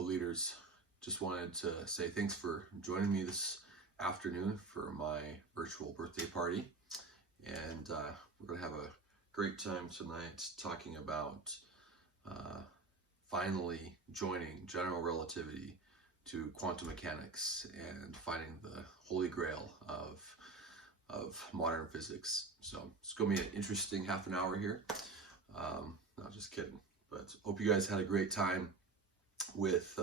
wonderful leaders. Just wanted to say thanks for joining me this afternoon for my virtual birthday party. And we're going to have a great time tonight talking about finally joining general relativity to quantum mechanics and finding the holy grail of modern physics. So it's going to be an interesting half an hour here. Not just kidding, but hope you guys had a great time with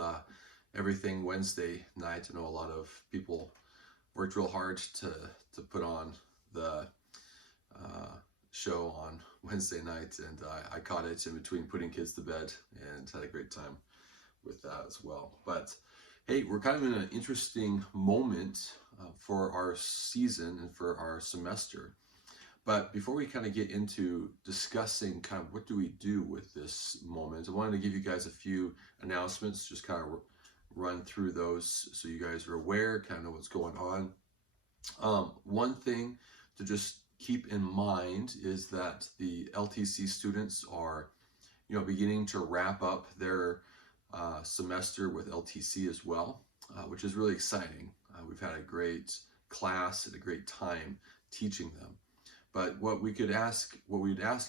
everything Wednesday night. I know a lot of people worked real hard to put on the show on Wednesday night, and I caught it in between putting kids to bed and had a great time with that as well. But hey, we're kind of in an interesting moment for our season and for our semester. But before we kind of get into discussing kind of what do we do with this moment, I wanted to give you guys a few announcements, just kind of run through those so you guys are aware, kind of know what's going on. One thing to just keep in mind is that the LTC students are, beginning to wrap up their semester with LTC as well, which is really exciting. We've had a great class and a great time teaching them. But what we'd ask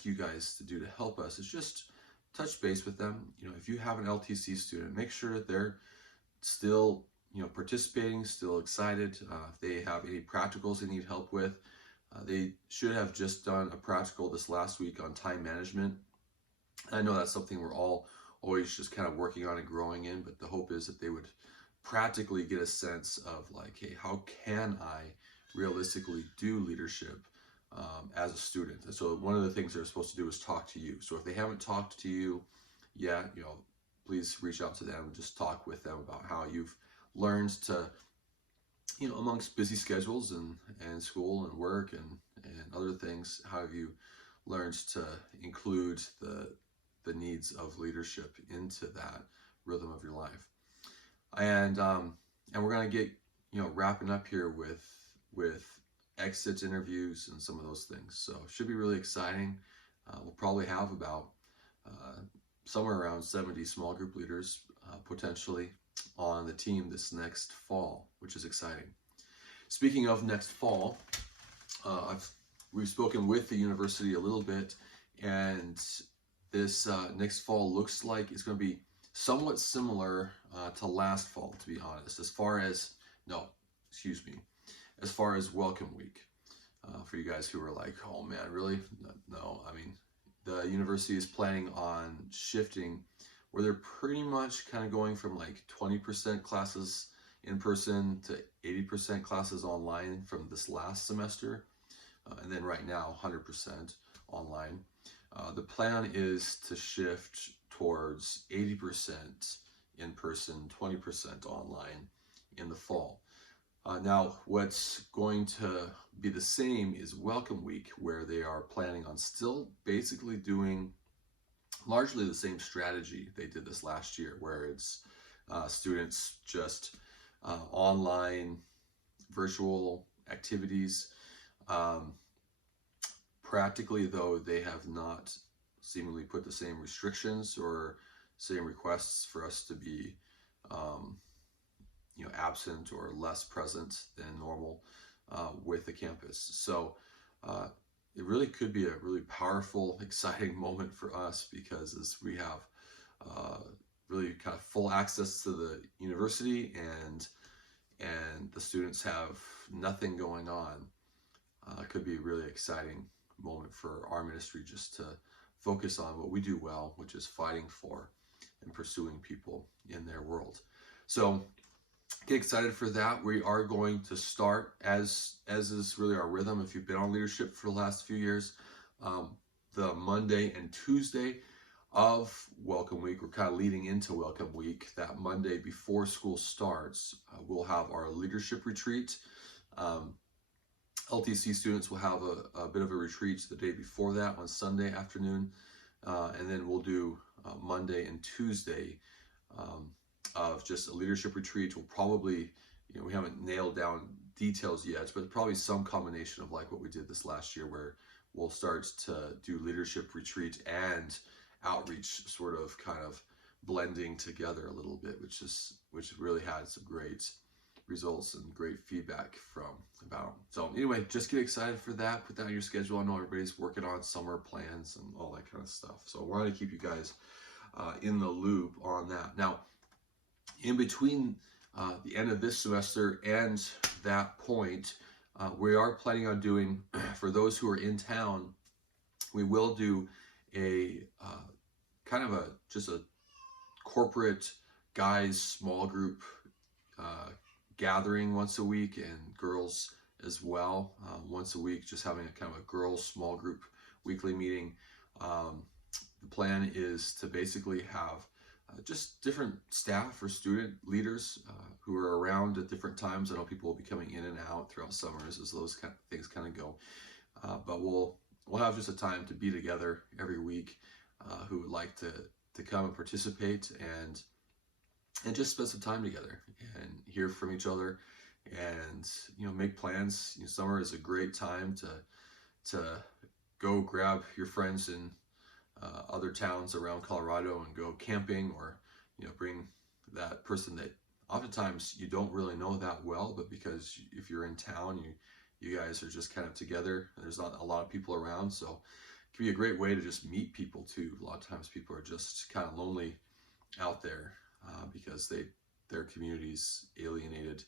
you guys to do to help us is just touch base with them. If you have an LTC student, make sure that they're still, participating, still excited. If they have any practicals they need help with, they should have just done a practical this last week on time management. I know that's something we're all always just kind of working on and growing in, but the hope is that they would practically get a sense of like, hey, how can I realistically do leadership as a student? And so one of the things they're supposed to do is talk to you. So if they haven't talked to you yet, please reach out to them and just talk with them about how you've learned to, amongst busy schedules and school and work and other things, how have you learned to include the needs of leadership into that rhythm of your life? And we're going to get, wrapping up here with exit interviews and some of those things. So it should be really exciting. We'll probably have about somewhere around 70 small group leaders potentially on the team this next fall, which is exciting. Speaking of next fall, we've spoken with the university a little bit, and this next fall looks like it's going to be somewhat similar to last fall, to be honest, as far as welcome week. For you guys who are like, oh man, really? No, I mean, the university is planning on shifting where they're pretty much kind of going from like 20% classes in person to 80% classes online from this last semester. And then right now, 100% online. The plan is to shift towards 80% in person, 20% online in the fall. Now, what's going to be the same is Welcome Week, where they are planning on still basically doing largely the same strategy they did this last year, where it's students just online, virtual activities. Practically, though, they have not seemingly put the same restrictions or same requests for us to be absent or less present than normal with the campus. So it really could be a really powerful, exciting moment for us, because as we have really kind of full access to the university and the students have nothing going on, it could be a really exciting moment for our ministry just to focus on what we do well, which is fighting for and pursuing people in their world. So get excited for that. We are going to start, as is really our rhythm, if you've been on leadership for the last few years, the Monday and Tuesday of Welcome Week. We're kind of leading into Welcome Week. That Monday before school starts, we'll have our leadership retreat. LTC students will have a bit of a retreat the day before that on Sunday afternoon, and then we'll do Monday and Tuesday of just a leadership retreat. We'll probably, we haven't nailed down details yet, but probably some combination of like what we did this last year, where we'll start to do leadership retreat and outreach sort of kind of blending together a little bit, which really had some great results and great feedback from about. So anyway, just get excited for that. Put that on your schedule. I know everybody's working on summer plans and all that kind of stuff. So I wanted to keep you guys in the loop on that. Now, in between the end of this semester and that point, we are planning on doing, for those who are in town, we will do a kind of just a corporate guys small group gathering once a week, and girls as well once a week, just having a kind of a girls small group weekly meeting. The plan is to basically have just different staff or student leaders who are around at different times. I know people will be coming in and out throughout summers as those kind of things kind of go. But we'll have just a time to be together every week who would like to come and participate and just spend some time together and hear from each other and make plans. Summer is a great time to go grab your friends in other towns around Colorado and go camping, or bring that person that oftentimes you don't really know that well, but because if you're in town, you guys are just kind of together and there's not a lot of people around, so it can be a great way to just meet people too. A lot of times people are just kind of lonely out there because their community's alienated,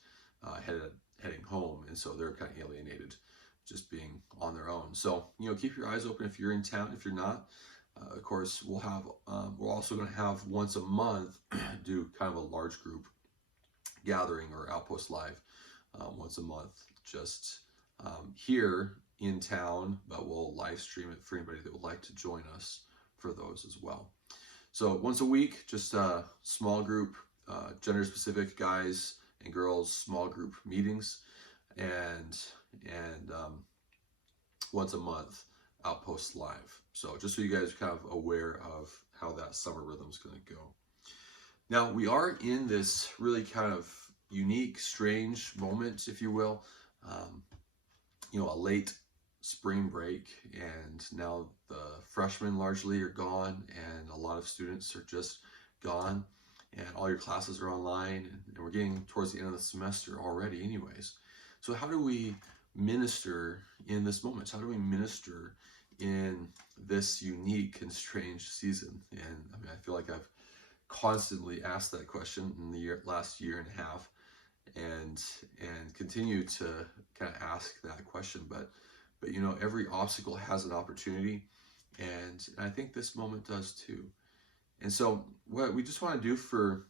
heading home, and so they're kind of alienated just being on their own. So keep your eyes open if you're in town. If you're not, of course, we're also going to have once a month do kind of a large group gathering or Outpost Live once a month, just here in town, but we'll live stream it for anybody that would like to join us for those as well. So once a week, just a small group, gender specific guys and girls small group meetings, and once a month Outpost Live. So just so you guys are kind of aware of how that summer rhythm is going to go. Now, we are in this really kind of unique, strange moment, if you will. A late spring break, and now the freshmen largely are gone, and a lot of students are just gone, and all your classes are online, and we're getting towards the end of the semester already anyways. So how do we minister in this moment? How do we minister in this unique and strange season? And I mean, I feel like I've constantly asked that question in the last year and a half, and continue to kind of ask that question. But every obstacle has an opportunity, and I think this moment does too. And so what we just want to do for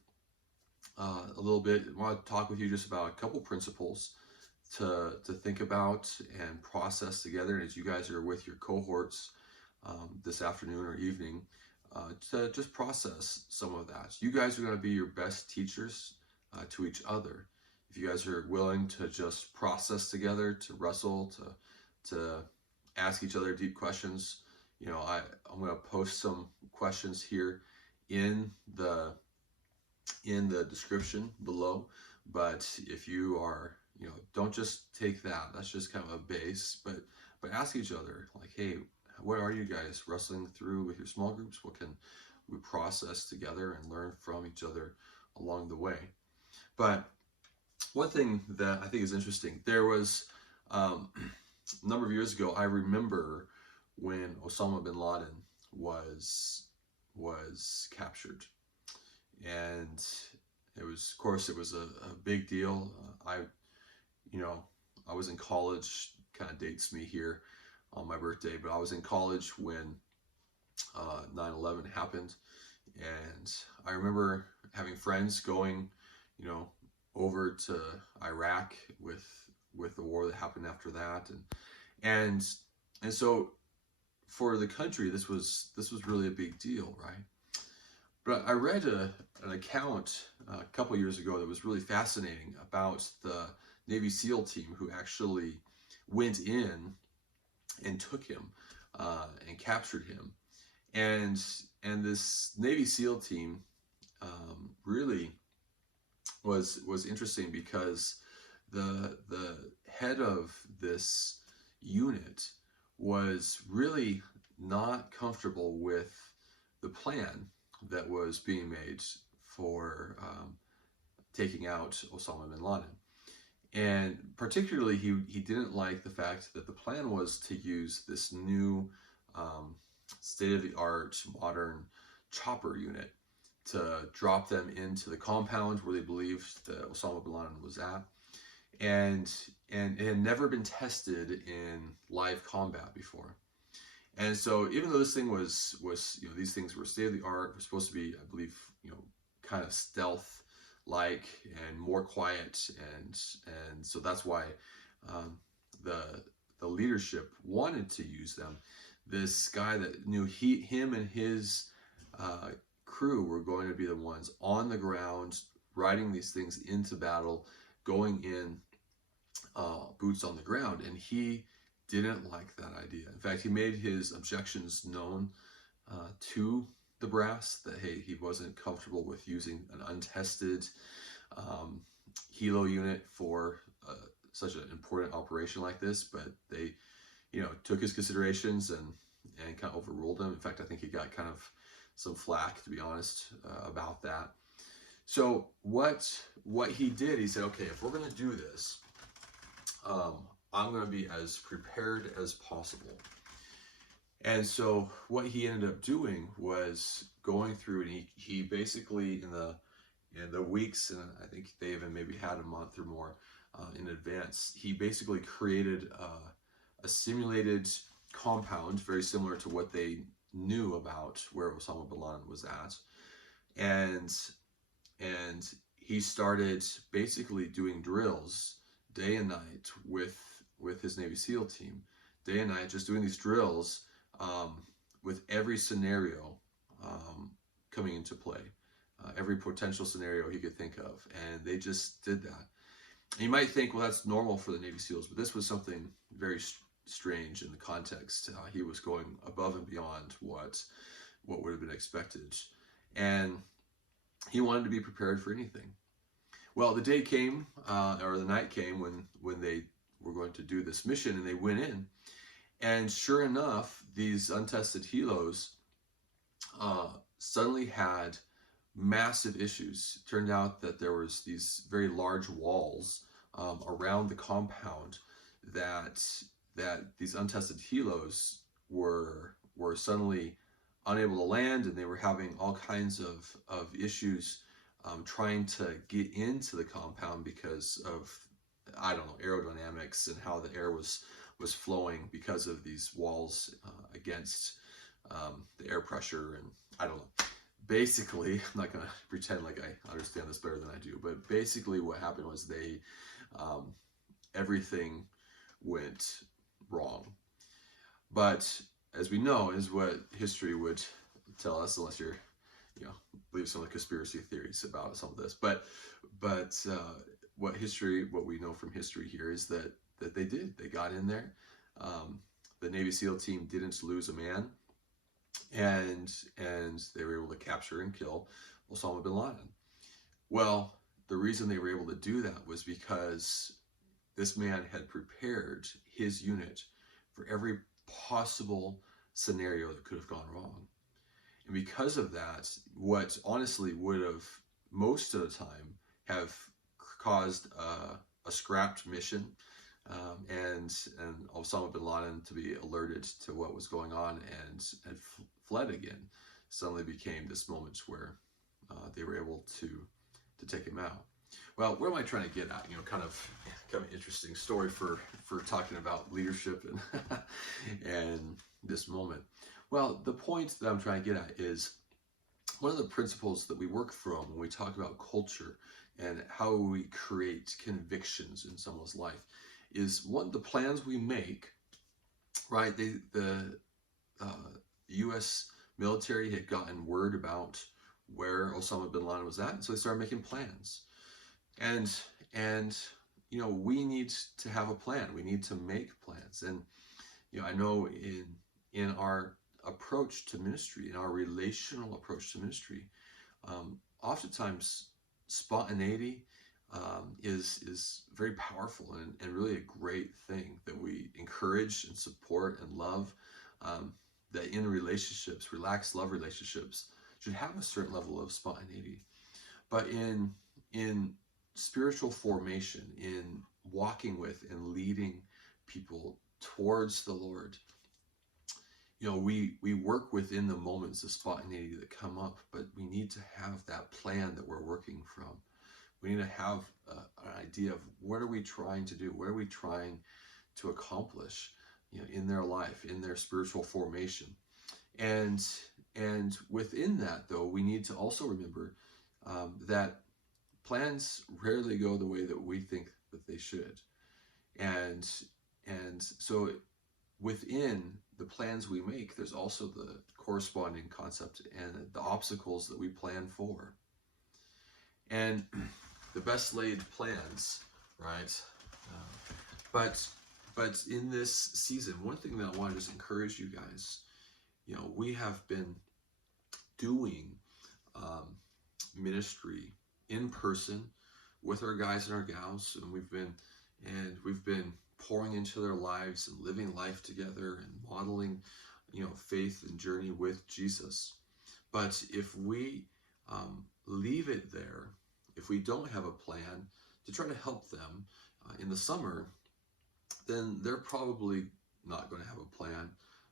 a little bit, I want to talk with you just about a couple principles to think about and process together. And as you guys are with your cohorts this afternoon or evening, to just process some of that. You guys are going to be your best teachers to each other. If you guys are willing to just process together, to wrestle, to ask each other deep questions, I'm going to post some questions here in the description below. But if you are, don't just take that. That's just kind of a base, but ask each other, like, hey, what are you guys wrestling through with your small groups? What can we process together and learn from each other along the way? But one thing that I think is interesting, there was a number of years ago, I remember when Osama bin Laden was captured, and it was, of course, it was a big deal. I was in college, kind of dates me here on my birthday, but I was in college when 9/11 happened, and I remember having friends going, over to Iraq with the war that happened after that, and so for the country, this was really a big deal, right? But I read an account a couple years ago that was really fascinating about the Navy SEAL team who actually went in and took him and captured him, and this Navy SEAL team really was interesting, because the head of this unit was really not comfortable with the plan that was being made for taking out Osama bin Laden. And particularly, he didn't like the fact that the plan was to use this new state-of-the-art modern chopper unit to drop them into the compound where they believed that Osama bin Laden was at. And it had never been tested in live combat before. And so even though this thing was these things were state of the art, were supposed to be, I believe, kind of stealth like and more quiet, and so that's why the leadership wanted to use them. This guy that knew him and his crew were going to be the ones on the ground riding these things into battle, going in boots on the ground, and he didn't like that idea. In fact, he made his objections known to the brass, that hey, he wasn't comfortable with using an untested helo unit for such an important operation like this. But they, took his considerations and kind of overruled him. In fact, I think he got kind of some flack, to be honest, about that. So what he did, he said, okay, if we're going to do this, I'm going to be as prepared as possible. And so what he ended up doing was going through, and he basically in the weeks, and I think they even maybe had a month or more in advance, he basically created a simulated compound very similar to what they knew about where Osama bin Laden was at, and he started basically doing drills day and night with his Navy SEAL team, day and night, just doing these drills with every scenario coming into play, every potential scenario he could think of, and they just did that. And you might think, well, that's normal for the Navy SEALs, but this was something very strange in the context. He was going above and beyond what would have been expected, and he wanted to be prepared for anything. Well, the day came, or the night came, when they were going to do this mission, and they went in, and sure enough, these untested helos suddenly had massive issues. It turned out that there was these very large walls around the compound that these untested helos were suddenly unable to land, and they were having all kinds of issues trying to get into the compound because of, I don't know, aerodynamics and how the air was flowing because of these walls against the air pressure, and I don't know. Basically, I'm not going to pretend like I understand this better than I do, but basically what happened was they everything went wrong. But as we know, is what history would tell us, unless you're, believe some of the conspiracy theories about some of this. But what we know from history here is that they got in there. The Navy SEAL team didn't lose a man, and they were able to capture and kill Osama bin Laden. Well, the reason they were able to do that was because this man had prepared his unit for every possible scenario that could have gone wrong. And because of that, what honestly would have most of the time have caused a scrapped mission, and Osama bin Laden to be alerted to what was going on and fled again, suddenly became this moment where they were able to take him out. Well, what am I trying to get at? Kind of interesting story for talking about leadership and this moment. Well, the point that I'm trying to get at is one of the principles that we work from when we talk about culture and how we create convictions in someone's life is the plans we make, right? The U.S. military had gotten word about where Osama bin Laden was at, and so they started making plans. And we need to have a plan. We need to make plans. And I know in our approach to ministry, in our relational approach to ministry, oftentimes spontaneity is very powerful and really a great thing that we encourage and support and love. That in relationships, relaxed love relationships, should have a certain level of spontaneity. But in spiritual formation, in walking with and leading people towards the Lord, we work within the moments of spontaneity that come up, but we need to have that plan that we're working from. We need to have an idea of what are we trying to do? What are we trying to accomplish, in their life, in their spiritual formation? And within that, though, we need to also remember that plans rarely go the way that we think that they should. And so within the plans we make, there's also the corresponding concept and the obstacles that we plan for. And the best laid plans, right? But in this season, one thing that I want to just encourage you guys, we have been doing ministry in person with our guys and our gals, and we've been pouring into their lives and living life together and modeling, faith and journey with Jesus. But if we leave it there, if we don't have a plan to try to help them in the summer, then they're probably not going to have a plan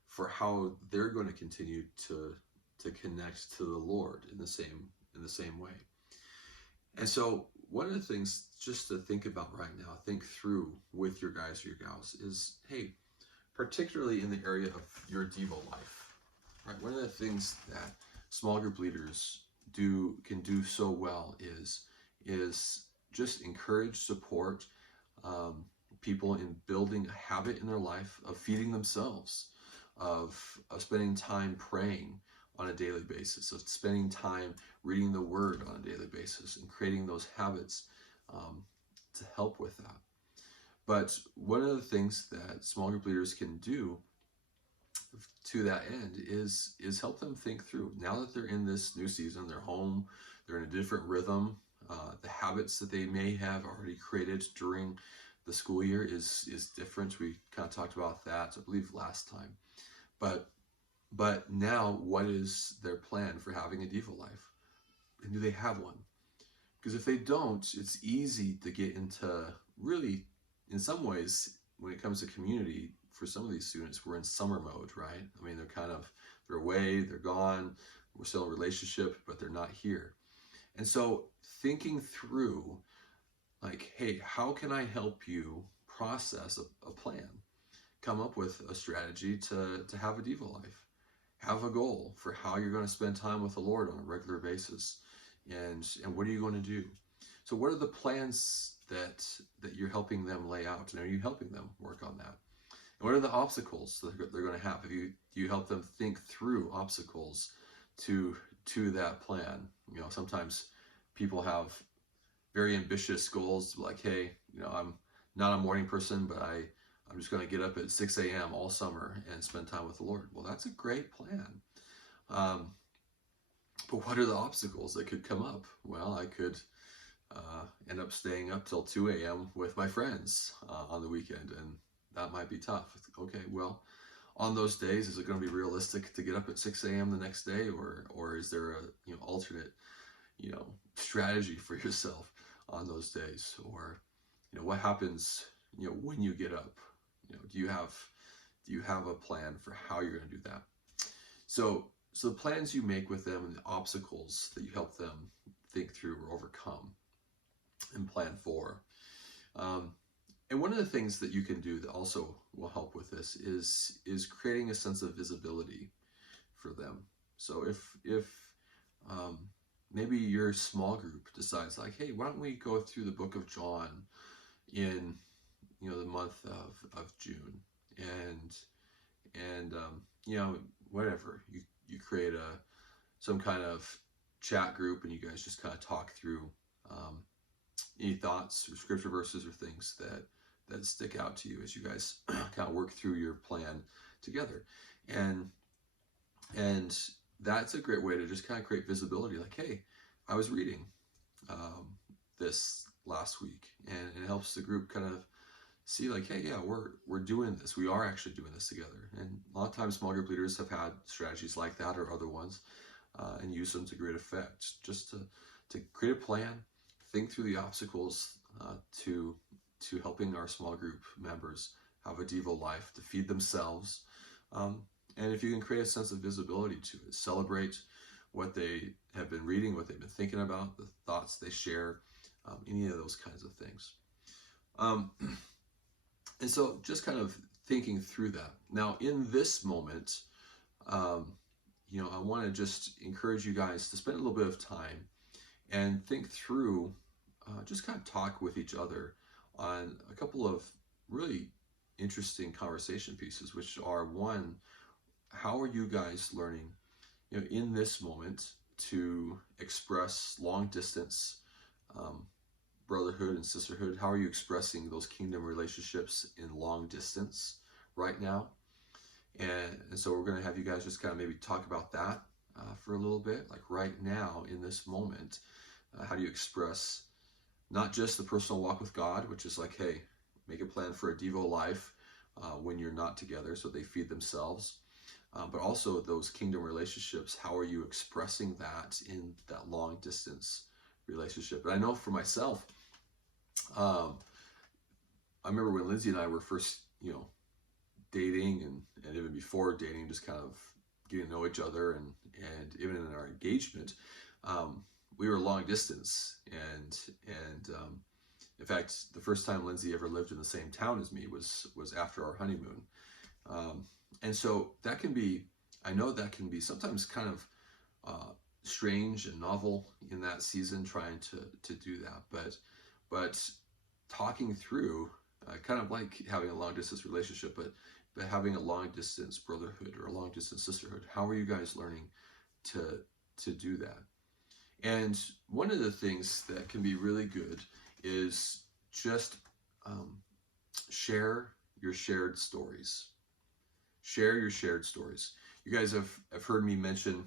for how they're going to continue to connect to the Lord in the same way. And so one of the things just to think about right now, think through with your guys or your gals is, hey, particularly in the area of your devo life, right? One of the things that small group leaders can do so well is just encourage, support people in building a habit in their life of feeding themselves, of spending time praying on a daily basis, of spending time reading the Word on a daily basis, and creating those habits to help with that. But one of the things that small group leaders can do to that end is help them think through, now that they're in this new season, they're home, they're in a different rhythm, the habits that they may have already created during the school year is different. We kind of talked about that, I believe, last time. But now, what is their plan for having a devo life? And do they have one? Because if they don't, it's easy to get into, really, in some ways, when it comes to community, for some of these students, we're in summer mode, right? I mean, they're away, they're gone, we're still in a relationship, but they're not here. And so thinking through, like, hey, how can I help you process a plan? Come up with a strategy to have a devo life. Have a goal for how you're going to spend time with the Lord on a regular basis. And what are you going to do? So what are the plans that you're helping them lay out? And are you helping them work on that? And what are the obstacles that they're going to have? Do you help them think through obstacles to that plan? Sometimes people have very ambitious goals, like, hey, I'm not a morning person, but I'm just going to get up at 6 a.m. all summer and spend time with the Lord. Well, that's a great plan. But what are the obstacles that could come up? Well, I could end up staying up till 2 a.m. with my friends on the weekend, and that might be tough. Okay, well, on those days, is it going to be realistic to get up at 6 a.m. the next day, or is there a alternate strategy for yourself on those days? Or what happens when you get up? Do you have a plan for how you're going to do that? So the plans you make with them and the obstacles that you help them think through or overcome and plan for. And one of the things that you can do that also will help with this is creating a sense of visibility for them. So if maybe your small group decides, like, hey, why don't we go through the book of John in the month of June, and whatever, you create some kind of chat group, and you guys just kind of talk through any thoughts or scripture verses or things that stick out to you as you guys kind of work through your plan together. And that's a great way to just kind of create visibility, like, hey, I was reading this last week, and it helps the group kind of see, like, hey, yeah, we're doing this. We are actually doing this together. And a lot of times small group leaders have had strategies like that or other ones. and use them to great effect. Just to create a plan, think through the obstacles to helping our small group members have a devo life, to feed themselves. And if you can create a sense of visibility to it, celebrate what they have been reading, what they've been thinking about, the thoughts they share, any of those kinds of things. And so just kind of thinking through that. Now, in this moment, I want to just encourage you guys to spend a little bit of time and think through, just kind of talk with each other on a couple of really interesting conversation pieces, which are, one, how are you guys learning, in this moment to express long distance brotherhood and sisterhood? How are you expressing those kingdom relationships in long distance right now? And so we're going to have you guys just kind of maybe talk about that for a little bit. Like right now in this moment, how do you express not just the personal walk with God, which is like, hey, make a plan for a devo life when you're not together so they feed themselves, but also those kingdom relationships. How are you expressing that in that long distance relationship? And I know for myself, I remember when Lindsay and I were first, dating and even before dating, just kind of getting to know each other, and even in our engagement, we were long distance, and in fact, the first time Lindsay ever lived in the same town as me was after our honeymoon, and so that can be, I know that can be sometimes kind of strange and novel in that season, trying to do that, but talking through, kind of like having a long distance relationship, but having a long distance brotherhood or a long distance sisterhood. How are you guys learning to do that? And one of the things that can be really good is just share your shared stories. Share your shared stories. You guys have heard me mention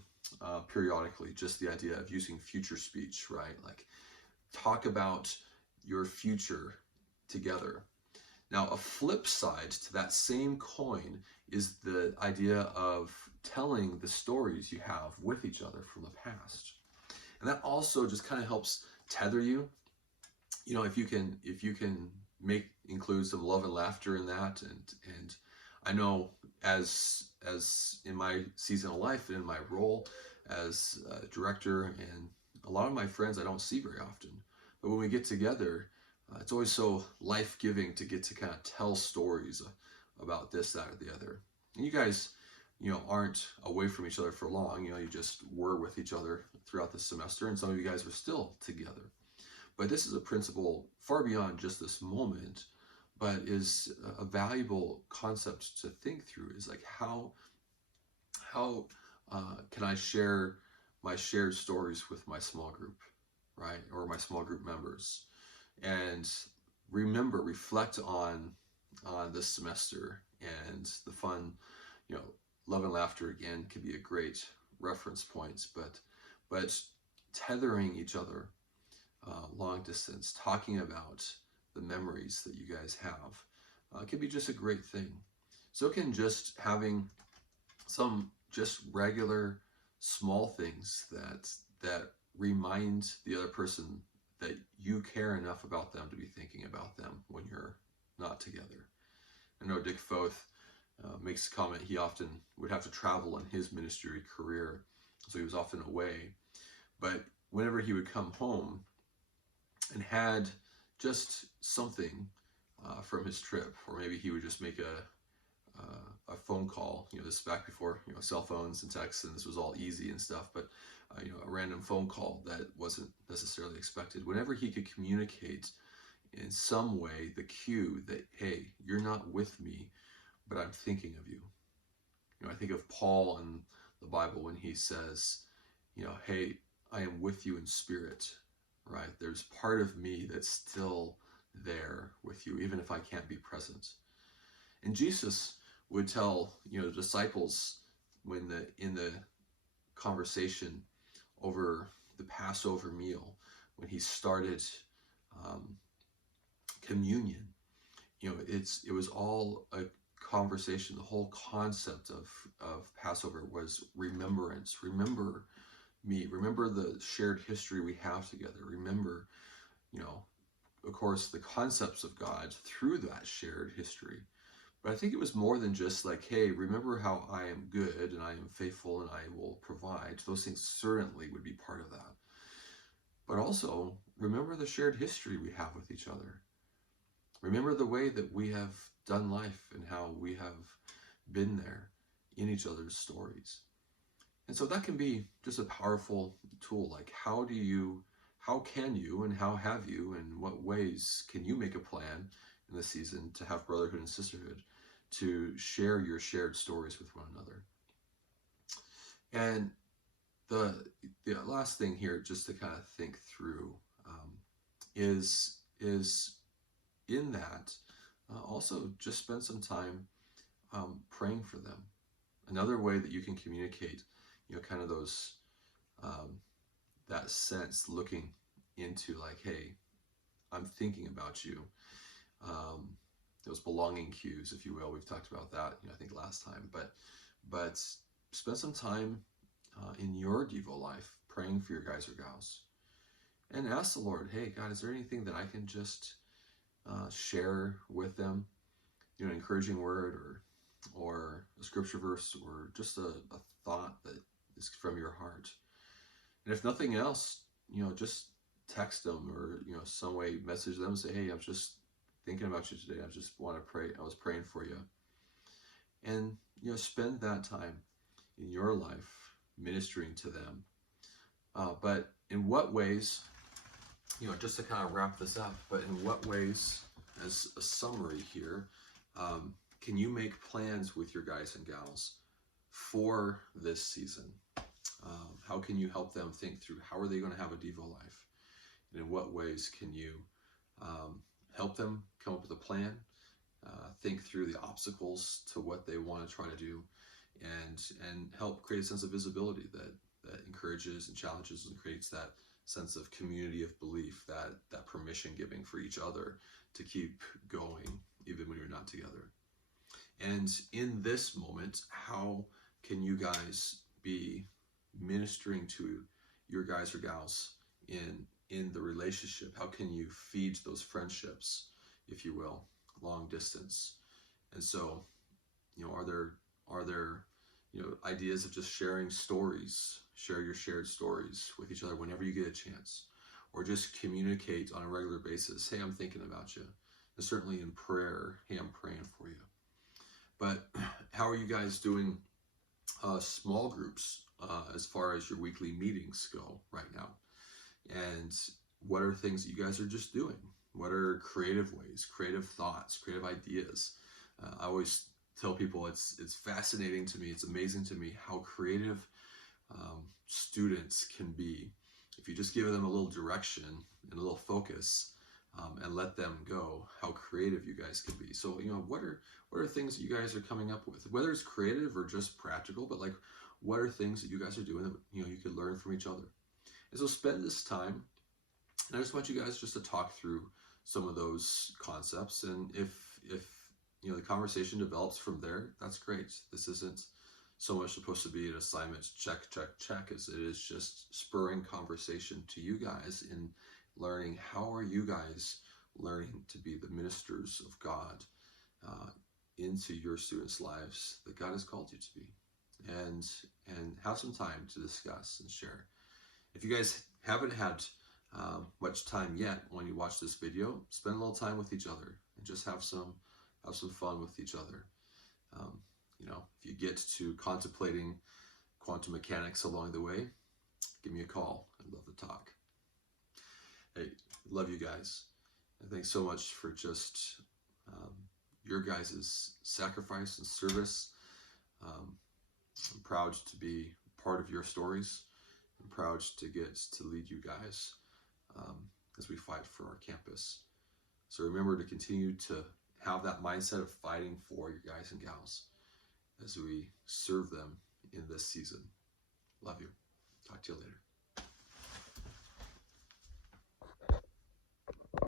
periodically just the idea of using future speech, right? Like, talk about your future together. Now, a flip side to that same coin is the idea of telling the stories you have with each other from the past. And that also just kind of helps tether you. If you can include some love and laughter in that, and I know as in my season of life and in my role as a director, and a lot of my friends I don't see very often, but when we get together, it's always so life-giving to get to kind of tell stories about this, that, or the other. And you guys, aren't away from each other for long. You just were with each other throughout the semester, and some of you guys are still together. But this is a principle far beyond just this moment, but is a valuable concept to think through. Is like, how can I share my shared stories with my small group, right, or my small group members? And reflect on this semester and the fun, love and laughter again can be a great reference point, but tethering each other long distance, talking about the memories that you guys have can be just a great thing. So can just having some just regular small things that remind the other person that you care enough about them to be thinking about them when you're not together. I know Dick Foth makes a comment. He often would have to travel in his ministry career, so he was often away. But whenever he would come home and had just something from his trip, or maybe he would just make a phone call, this is back before, cell phones and texts, and this was all easy and stuff, but a random phone call that wasn't necessarily expected. Whenever he could communicate in some way the cue that, hey, you're not with me, but I'm thinking of you. I think of Paul in the Bible when he says, hey, I am with you in spirit, right? There's part of me that's still there with you, even if I can't be present. And Jesus would tell, the disciples in the conversation over the Passover meal, when he started communion, it was all a conversation. The whole concept of Passover was remembrance. Remember meet. Remember the shared history we have together. Remember, you know, of course, the concepts of God through that shared history. But I think it was more than just like, hey, remember how I am good and I am faithful and I will provide. Those things certainly would be part of that. But also, remember the shared history we have with each other. Remember the way that we have done life and how we have been there in each other's stories. And so that can be just a powerful tool. Like, how can you, and how have you, and what ways can you make a plan in this season to have brotherhood and sisterhood, to share your shared stories with one another? And the last thing here, just to kind of think through, is in that also just spend some time praying for them. Another way that you can communicate, kind of those that sense, looking into like, hey, I'm thinking about you. Those belonging cues, if you will. We've talked about that, I think last time. But spend some time in your Devo life praying for your guys or gals, and ask the Lord, hey, God, is there anything that I can just share with them? An encouraging word, or a scripture verse, or just a thought that is from your heart. And if nothing else, just text them, or some way message them, say, hey, I'm just thinking about you today. I just want to pray. I was praying for you. And spend that time in your life ministering to them. But in what ways, just to kind of wrap this up, but in what ways, as a summary here, can you make plans with your guys and gals for this season? How can you help them think through how are they going to have a Devo life? And in what ways can you help them come up with a plan, think through the obstacles to what they want to try to do, and help create a sense of visibility that encourages and challenges and creates that sense of community of belief, that permission giving for each other to keep going even when you're not together. And in this moment, how can you guys be ministering to your guys or gals in the relationship? How can you feed those friendships, if you will, long distance? And so, are there ideas of just sharing stories? Share your shared stories with each other whenever you get a chance, or just communicate on a regular basis. Hey, I'm thinking about you. And certainly in prayer, hey, I'm praying for you. But how are you guys doing small groups as far as your weekly meetings go right now? And what are things that you guys are just doing? What are creative ways, creative thoughts, creative ideas? I always tell people it's fascinating to me, it's amazing to me how creative students can be if you just give them a little direction and a little focus, and let them go, how creative you guys can be. So, what are things that you guys are coming up with, whether it's creative or just practical, but like, what are things that you guys are doing that, you could learn from each other? And so spend this time, and I just want you guys just to talk through some of those concepts. And if the conversation develops from there, that's great. This isn't so much supposed to be an assignment, check, as it is just spurring conversation to you guys in learning how are you guys learning to be the ministers of God into your students' lives that God has called you to be, and have some time to discuss and share. If you guys haven't had much time yet when you watch this video, spend a little time with each other and just have some fun with each other. If you get to contemplating quantum mechanics along the way, give me a call. I'd love to talk. Hey, love you guys. And thanks so much for just your guys' sacrifice and service. I'm proud to be part of your stories. I'm proud to get to lead you guys as we fight for our campus. So remember to continue to have that mindset of fighting for your guys and gals as we serve them in this season. Love you. Talk to you later.